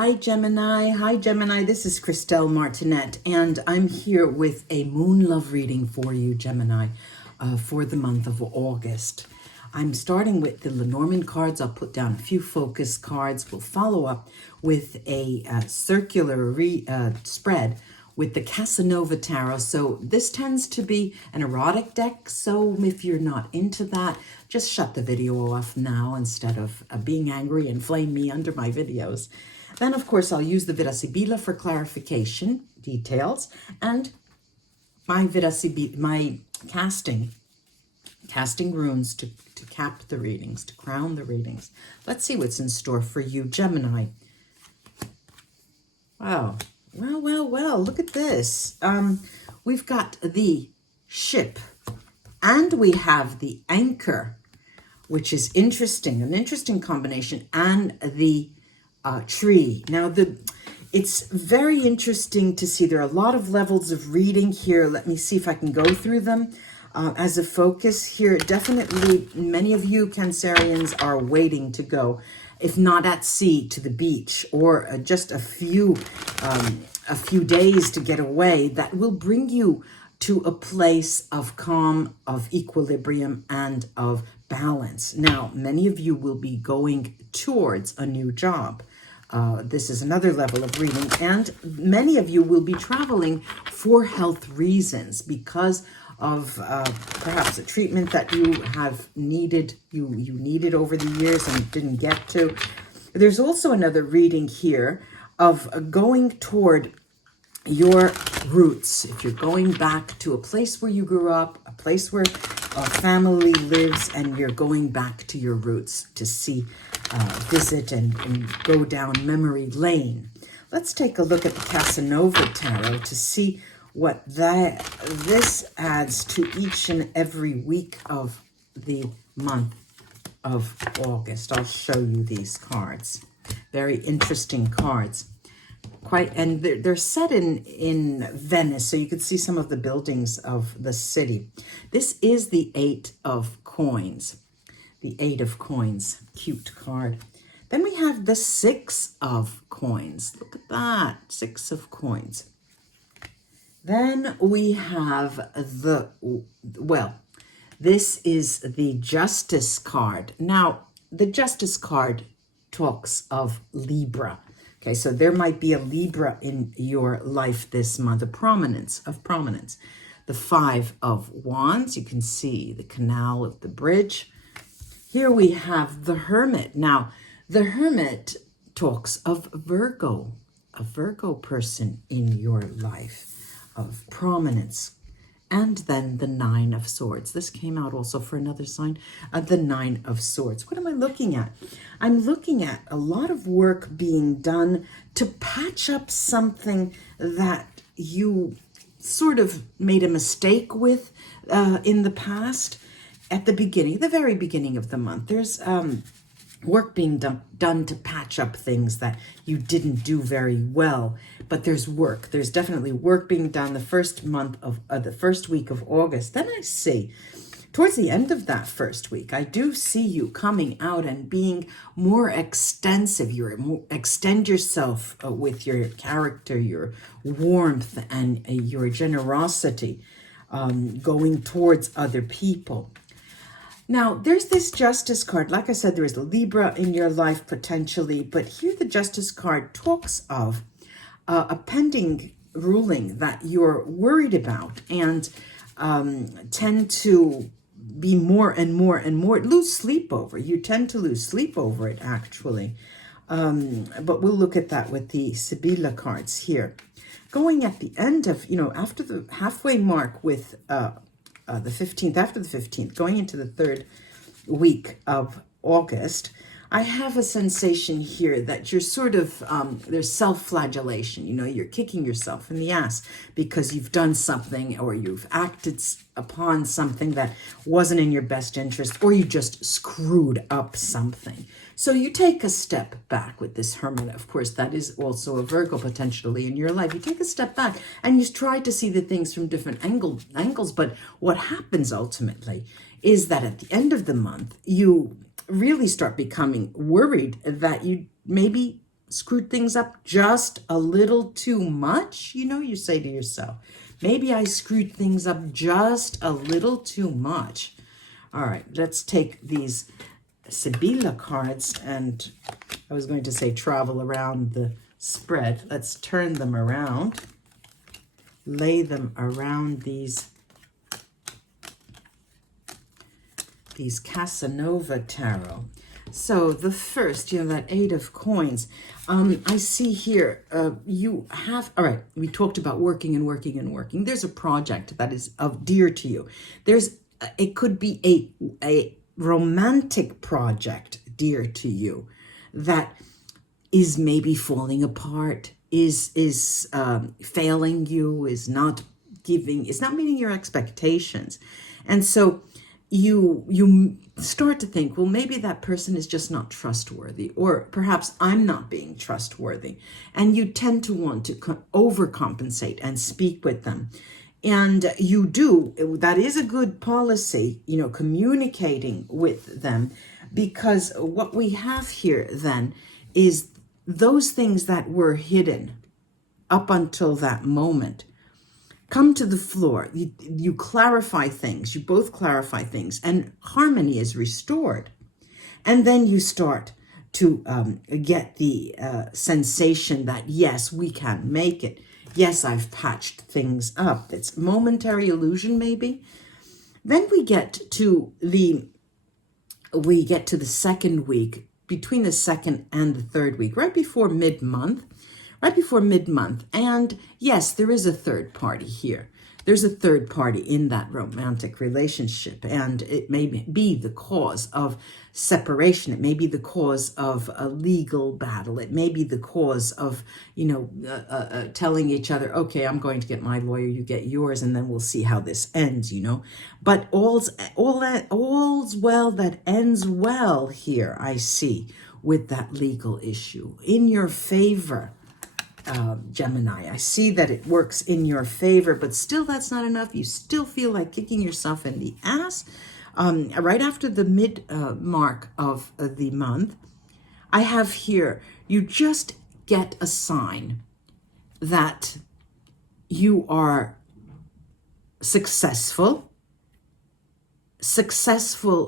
Hi Gemini, this is Christelle Martinette, and I'm here with a moon love reading for you, Gemini, for the month of August. I'm starting with the Lenormand cards. I'll put down a few focus cards. We'll follow up with a circular spread with the Casanova Tarot. So this tends to be an erotic deck, so if you're not into that, just shut the video off now instead of being angry and flame me under my videos. Then, of course, I'll use the Vida Sibila for clarification, details, and my casting runes to cap the readings, to crown the readings. Let's see what's in store for you, Gemini. Wow. Well, look at this. We've got the ship and we have the anchor, which is interesting, an interesting combination, and the tree. Now, it's very interesting to see. There are a lot of levels of reading here. Let me see if I can go through them as a focus here. Definitely, many of you Cancerians are waiting to go, if not at sea, to the beach, or just a few days to get away. That will bring you to a place of calm, of equilibrium, and of balance. Now, many of you will be going towards a new job. This is another level of reading, and many of you will be traveling for health reasons because of perhaps a treatment that you have needed, you needed over the years and didn't get to. There's also another reading here of going toward your roots. If you're going back to a place where you grew up, a place where a family lives, and you're going back to your roots to see, visit and go down memory lane. Let's take a look at the Casanova Tarot to see what this adds to each and every week of the month of August. I'll show you these cards. Very interesting cards. And they're set in Venice, so you can see some of the buildings of the city. This is the Eight of Coins. The Eight of Coins, cute card. Then we have the Six of Coins. Look at that, Six of Coins. Then we have this is the Justice card. Now, the Justice card talks of Libra. Okay, so there might be a Libra in your life this month, of prominence. The Five of Wands, you can see the canal of the bridge. Here we have the Hermit. Now, the Hermit talks of Virgo, a Virgo person in your life of prominence. And then the Nine of Swords. This came out also for another sign, the Nine of Swords. What am I looking at? I'm looking at a lot of work being done to patch up something that you sort of made a mistake with in the past. At the beginning, the very beginning of the month, there's work being done to patch up things that you didn't do very well. But there's work. There's definitely work being done the first week of August. Then I see, towards the end of that first week, I do see you coming out and being more extensive. Extend yourself with your character, your warmth, and your generosity, going towards other people. Now, there's this Justice card. Like I said, there is a Libra in your life potentially, but here the Justice card talks of a pending ruling that you're worried about and tend to be more and more lose sleep over. You tend to lose sleep over it, actually. But we'll look at that with the Sibila cards here. Going at the end of, after the halfway mark with the 15th, after the 15th, going into the third week of August, I have a sensation here that you're sort of, there's self-flagellation. You're kicking yourself in the ass because you've done something or you've acted upon something that wasn't in your best interest, or you just screwed up something. So you take a step back with this Hermit. Of course, that is also a Virgo potentially in your life. You take a step back and you try to see the things from different angles. But what happens ultimately is that at the end of the month, you really start becoming worried that you maybe screwed things up just a little too much? You know, you say to yourself, maybe I screwed things up just a little too much. All right, let's take these Sibilla cards, and I was going to say travel around the spread. Let's turn them around, lay them around these Casanova tarot. So the first, that Eight of Coins, I see here, you have, all right, we talked about working and working and working. There's a project that is dear to you. It could be a romantic project dear to you that is maybe falling apart, is failing you, is not meeting your expectations. And so you start to think, well, maybe that person is just not trustworthy, or perhaps I'm not being trustworthy. And you tend to want to overcompensate and speak with them. And you do, that is a good policy, communicating with them, because what we have here then is those things that were hidden up until that moment come to the floor. You clarify things, you both clarify things, and harmony is restored. And then you start to get the sensation that, yes, we can make it. Yes, I've patched things up. It's momentary illusion, maybe. Then we get to the second week, between the second and the third week, right before mid-month. And yes, there is a third party here. There's a third party in that romantic relationship, and it may be the cause of separation. It may be the cause of a legal battle. It may be the cause of, telling each other, okay, I'm going to get my lawyer, you get yours, and then we'll see how this ends, But all's well that ends well here, I see, with that legal issue. In your favor, Gemini. I see that it works in your favor, but still that's not enough. You still feel like kicking yourself in the ass. Right after the mark of the month, I have here, you just get a sign that you are successful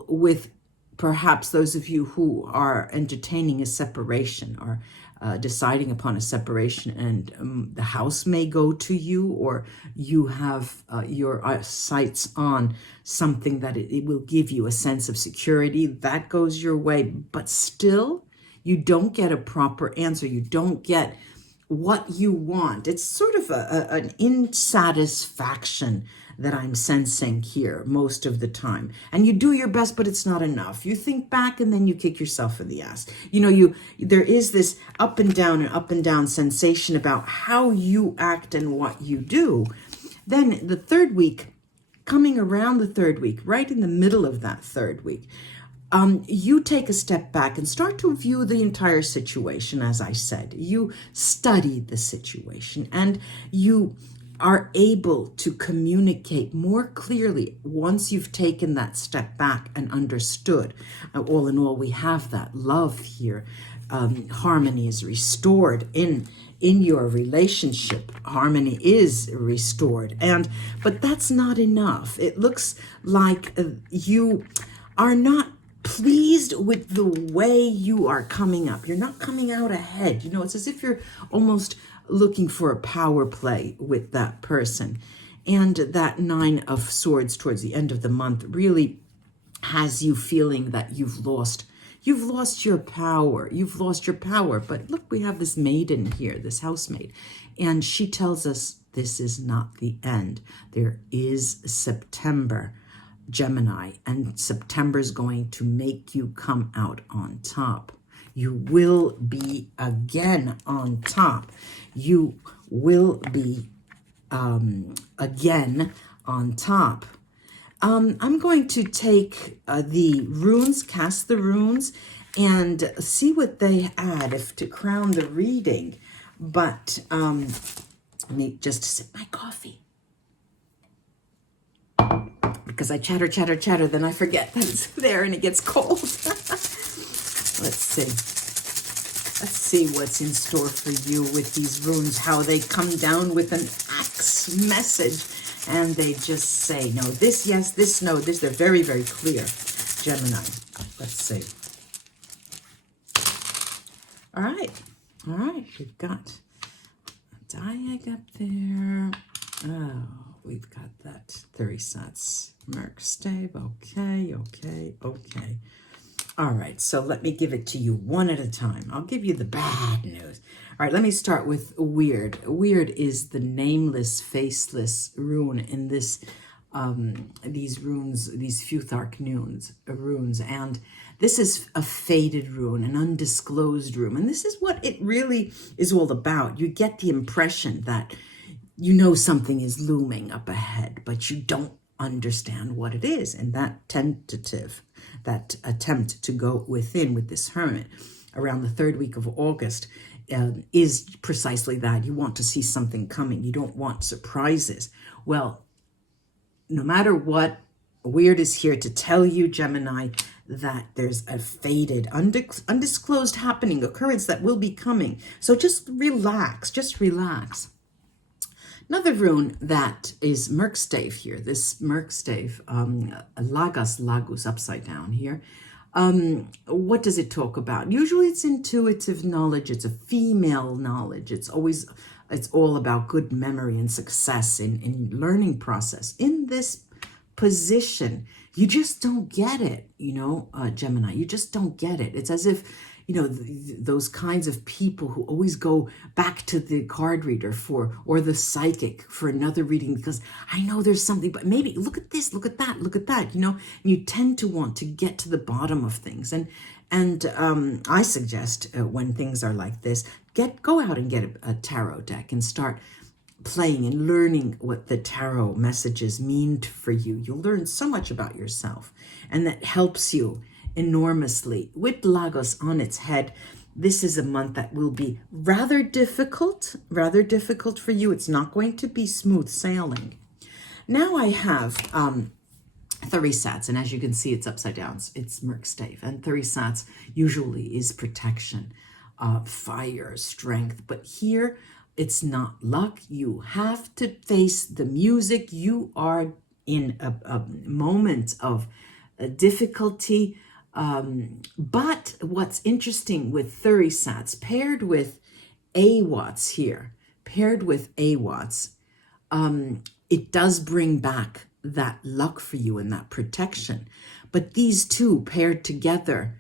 with perhaps those of you who are entertaining a separation or deciding upon a separation, and the house may go to you, or you have your sights on something that it will give you a sense of security. That goes your way, but still you don't get a proper answer. You don't get what you want. It's sort of an insatisfaction that I'm sensing here most of the time. And you do your best, but it's not enough. You think back and then you kick yourself in the ass. There is this up and down sensation about how you act and what you do. Then the third week, coming around the third week, right in the middle of that third week, you take a step back and start to view the entire situation. As I said, you study the situation, and you are able to communicate more clearly once you've taken that step back and understood. All in all, we have that love here. Harmony is restored in your relationship. Harmony is restored, but that's not enough. It looks like you are not pleased with the way you are coming up. You're not coming out ahead. It's as if you're almost looking for a power play with that person. And that Nine of Swords towards the end of the month really has you feeling that you've lost your power. But look, we have this maiden here, this housemaid, and she tells us this is not the end. There is September, Gemini, and September's going to make you come out on top. You will be again on top. You will be again on top. I'm going to take the runes, cast the runes, and see what they add to crown the reading. But let me just sip my coffee, because I chatter, then I forget that it's there and it gets cold. Let's see. Let's see what's in store for you with these runes, how they come down with an axe message and they just say, no, this, yes, this, no, this. They're very, very clear, Gemini. Let's see. All right. We've got a diag up there. Oh, we've got that 30 cents. Merc stave. Okay. All right, so let me give it to you one at a time. I'll give you the bad news. All right, let me start with weird. Weird is the nameless, faceless rune in this, these runes, these Futhark runes. And this is a faded rune, an undisclosed rune. And this is what it really is all about. You get the impression that you know something is looming up ahead, but you don't understand what it is. And that attempt to go within with this hermit around the third week of August is precisely that. You want to see something coming. You don't want surprises. Well, no matter what, Weird is here to tell you, Gemini, that there's a faded, undisclosed occurrence that will be coming. So just relax, Another rune that is Merkstave here, this Merkstave, Lagus upside down here. What does it talk about? Usually it's intuitive knowledge. It's a female knowledge. It's all about good memory and success in learning process. In this position, you just don't get it, Gemini. You just don't get it. It's as if, those kinds of people who always go back to the card reader or the psychic for another reading because I know there's something, but maybe look at this, look at that, and you tend to want to get to the bottom of things. And I suggest when things are like this, go out and get a tarot deck and start playing and learning what the tarot messages mean for you. You'll learn so much about yourself, and that helps you enormously. With Lagos on its head, this is a month that will be rather difficult for you. It's not going to be smooth sailing. Now I have Therese, and as you can see, it's upside down. It's Merkstave, and Therese usually is protection, fire, strength. But here, it's not luck. You have to face the music. You are in a moment of difficulty. But what's interesting with Thurisats paired with Awats here, it does bring back that luck for you and that protection. But these two paired together,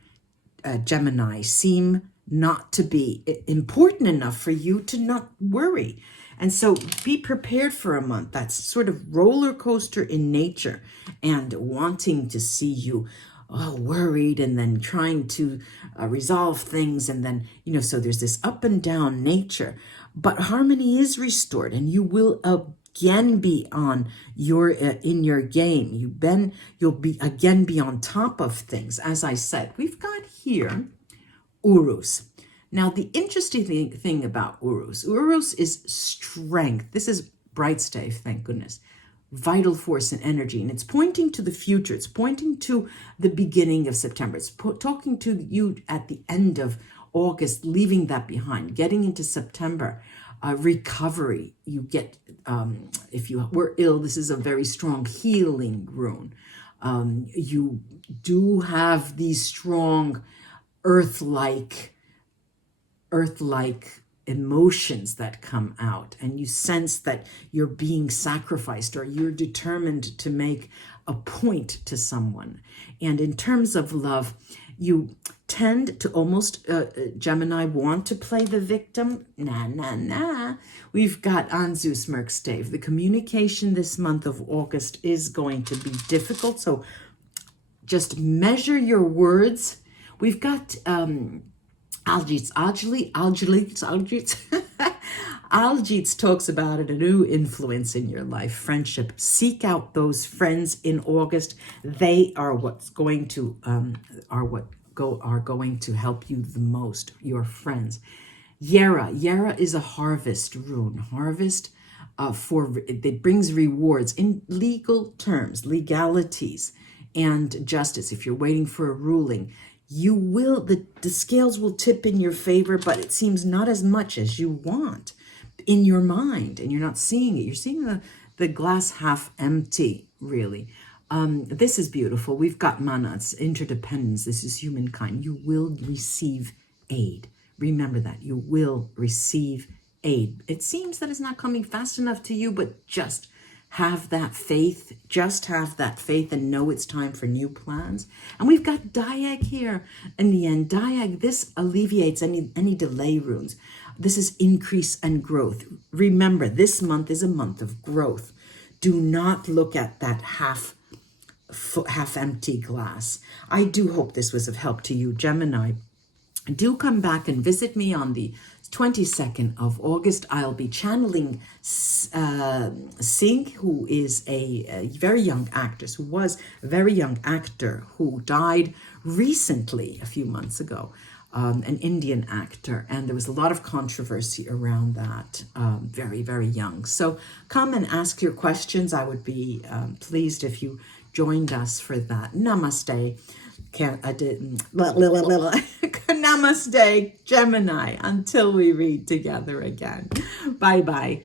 Gemini, seem not to be important enough for you to not worry. And so be prepared for a month that's sort of roller coaster in nature and wanting to see you worried and then trying to resolve things. And then, so there's this up and down nature, but harmony is restored and you will again be on in your game. You'll be on top of things. As I said, we've got here Urus. Now, the interesting thing about Urus is strength. This is Brightstave, thank goodness. Vital force and energy, and it's pointing to the future. It's pointing to the beginning of September. It's talking to you at the end of August, leaving that behind, getting into September. Recovery. You get, if you were ill, this is a very strong healing rune. You do have these strong earth-like emotions that come out, and you sense that you're being sacrificed or you're determined to make a point to someone. And in terms of love, you tend to almost, Gemini, want to play the victim. Nah. We've got Anzus Merkstave. The communication this month of August is going to be difficult, so just measure your words. We've got Algits talks about it, a new influence in your life, friendship. Seek out those friends in August. They are what's going to going to help you the most. Your friends. Yera is a harvest rune. Harvest it brings rewards in legal terms, legalities, and justice. If you're waiting for a ruling, You will, the scales will tip in your favor, but it seems not as much as you want in your mind, and you're not seeing it. You're seeing the glass half empty, really. This is beautiful. We've got manas, interdependence. This is humankind. You will receive aid. Remember that. You will receive aid. It seems that it's not coming fast enough to you, but just have that faith. Just have that faith and know it's time for new plans. And we've got Diag here. In the end, Diag, this alleviates any delay runes. This is increase and growth. Remember, this month is a month of growth. Do not look at that half empty glass. I do hope this was of help to you, Gemini. Do come back and visit me on the 22nd of August. I'll be channeling Singh, who is a very young actress, who was a very young actor who died recently, a few months ago, an Indian actor. And there was a lot of controversy around that, very, very young. So come and ask your questions. I would be pleased if you joined us for that. Namaste. Namaste, Gemini, until we read together again. Bye-bye.